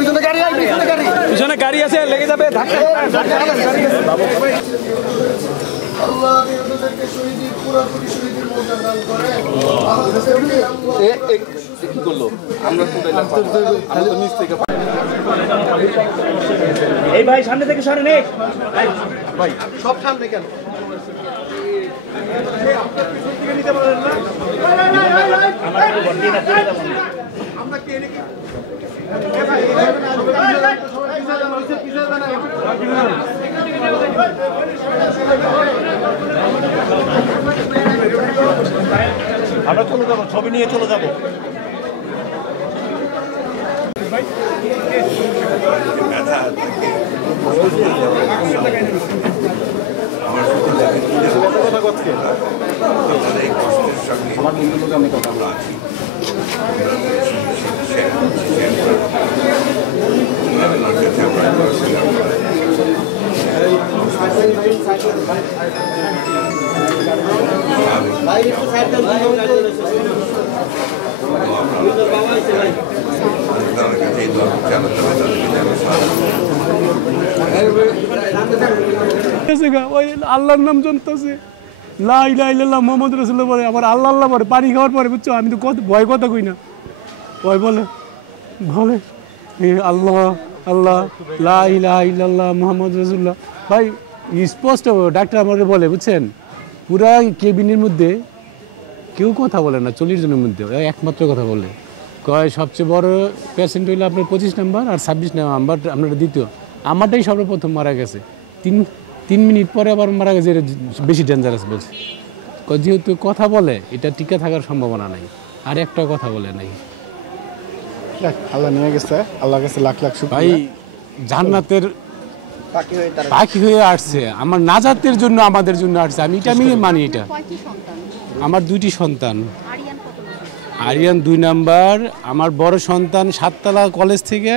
পিছনে গাড়ি আছে, লেগে যাবে ধাক্কা। আল্লাহ নিহতদেরকে শহীদের পুরোপুরি শহীদের মর্যাদা দান করেন। কি করলো? আমরা তো নিচ থেকে এই ভাই সামনে থেকে সরেন। ভাই সব সামনে কেন? আমরা কি এনেকে আমরা চলে যাবো, ছবি নিয়ে চলে যাবো। আমার বন্ধুর আমি কথা বলা আছি আল্লাহর নাম জানতেছে, লা ইলাহা ইল্লাল্লাহ মুহাম্মদ রাসূলুল্লাহ পরে আবার আল্লাহ আল্লাহ পরে পানি খাওয়ার পরে বুঝছো, আমি তো ভয় কথা কই না, ভয় বলে আল্লাহ আল্লাহ লা ইলাহা ইল্লাল্লাহ মুহাম্মদ রাসূলুল্লাহ। ভাই স্পষ্ট ডাক্তার আমাদের বলে বুঝছেন, পুরা কেবিনের মধ্যে কেউ কথা বলে না, 40 জনের মধ্যে একমাত্র কথা বলে, কয় সবচেয়ে বড় পেশেন্ট হইলে আপনার 25 নাম্বার আর 26 নাম্বার আপনার দ্বিতীয়, আমারটাই সর্বপ্রথম মারা গেছে, 3 মিনিট পরে আবার মারা গেছে, এটা বেশি ডেঞ্জারাস বলছে। যেহেতু কথা বলে এটা টিকে থাকার সম্ভাবনা নাই, আর একটা কথা বলে নাই। আল্লাহ নিয়ে গেছে, আল্লাহর কাছে লাখ লাখ শুকরিয়া। ভাই জান্নাতের পাখি হয়ে আসছে, আমার নাজাতের জন্য আমাদের জন্য আসছে, আমি মানি এটা। আমার 2টি সন্তান, আরিয়ান 2 নাম্বার, আমার বড় সন্তান 7তলা কলেজ থেকে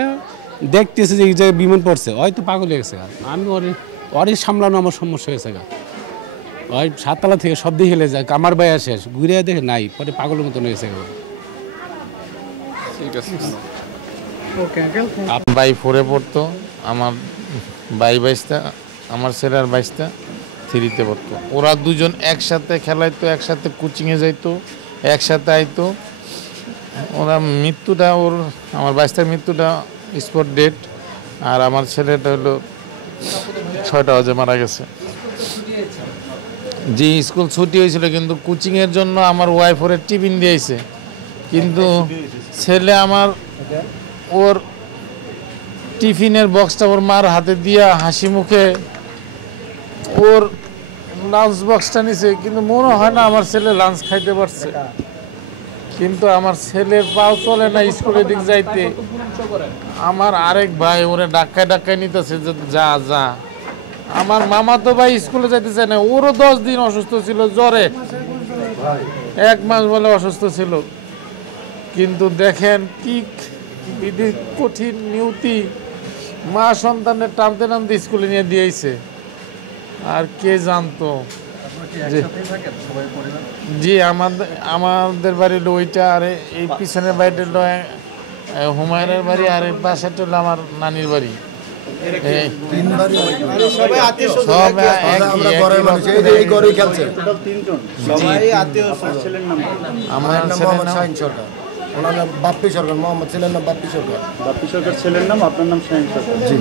দেখতেছে যে এই জায়গায় বিমান পড়ছে, হয়তো পাগল হয়ে গেছে, আমি ওরে সামলানো আমার সমস্যা হয়েছে, ওই 7তলা থেকে সব দিয়ে হেলে যায়, আমার ভাই শেষ ঘুরে দেখে নাই, পরে পাগলের মতন হয়েছে। ভাই 4-এ পড়তো, আমার ভাই 22টা, আমার ছেলের 22টা 3-তে পড়তো। ওরা দুজন একসাথে খেলাইতো, একসাথে কোচিংয়ে যাইতো, একসাথে আইতো। ওরা মৃত্যুটা আমার 22টার মৃত্যুটা স্পট ডেট, আর আমার ছেলেটা হলো 6টা বাজে মারা গেছে। জি স্কুল ছুটি হয়েছিল, কিন্তু কোচিংয়ের জন্য আমার ওয়াইফ ওরে টিফিন দিয়েছে, কিন্তু ছেলে আমার ওর টিফিনের বক্সটা ওর মার হাতে দিয়া হাসি মুখে ওর লাঞ্চ বক্সটা নিছে, কিন্তু মনে হয় না আমার ছেলে লাঞ্চ খাইতে পারছে। কিন্তু আমার ছেলের পাও চলে না স্কুলের দিক যাইতে। আমার আরেক ভাই ওরে ডাক্কায় নিতেছে যে যা যা। আমার মামা তো ভাই স্কুলে যাইতে চায় না, ওরও 10 দিন অসুস্থ ছিল জ্বরে, 1 মাস বলে অসুস্থ ছিল। কিন্তু দেখেন কি বিধি কঠিন নিয়তি, মা সন্তানের টানতে টানতে স্কুলে নিয়ে দিয়েছে, আর কে জানতো। জি আমাদের বাড়ি হলো ওইটা, আর এই পিছনের বাড়িটা হলো হুমায়ুনের বাড়ি, আর এই পাশেটা হলো আমার নানির বাড়ি। ওনার নাম বাপ্পি সরকার, মোহাম্মদ ছেলের নাম বাপ্পি সরকার। বাপ্পি সরকার ছেলের নাম, আপনার নাম শাহিন সরকার। জি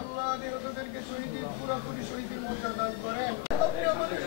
আল্লাহ নিহতদেরকে শহীদের পুরোপুরি শহীদের মর্যাদা দান করেন। আপনি আমাদের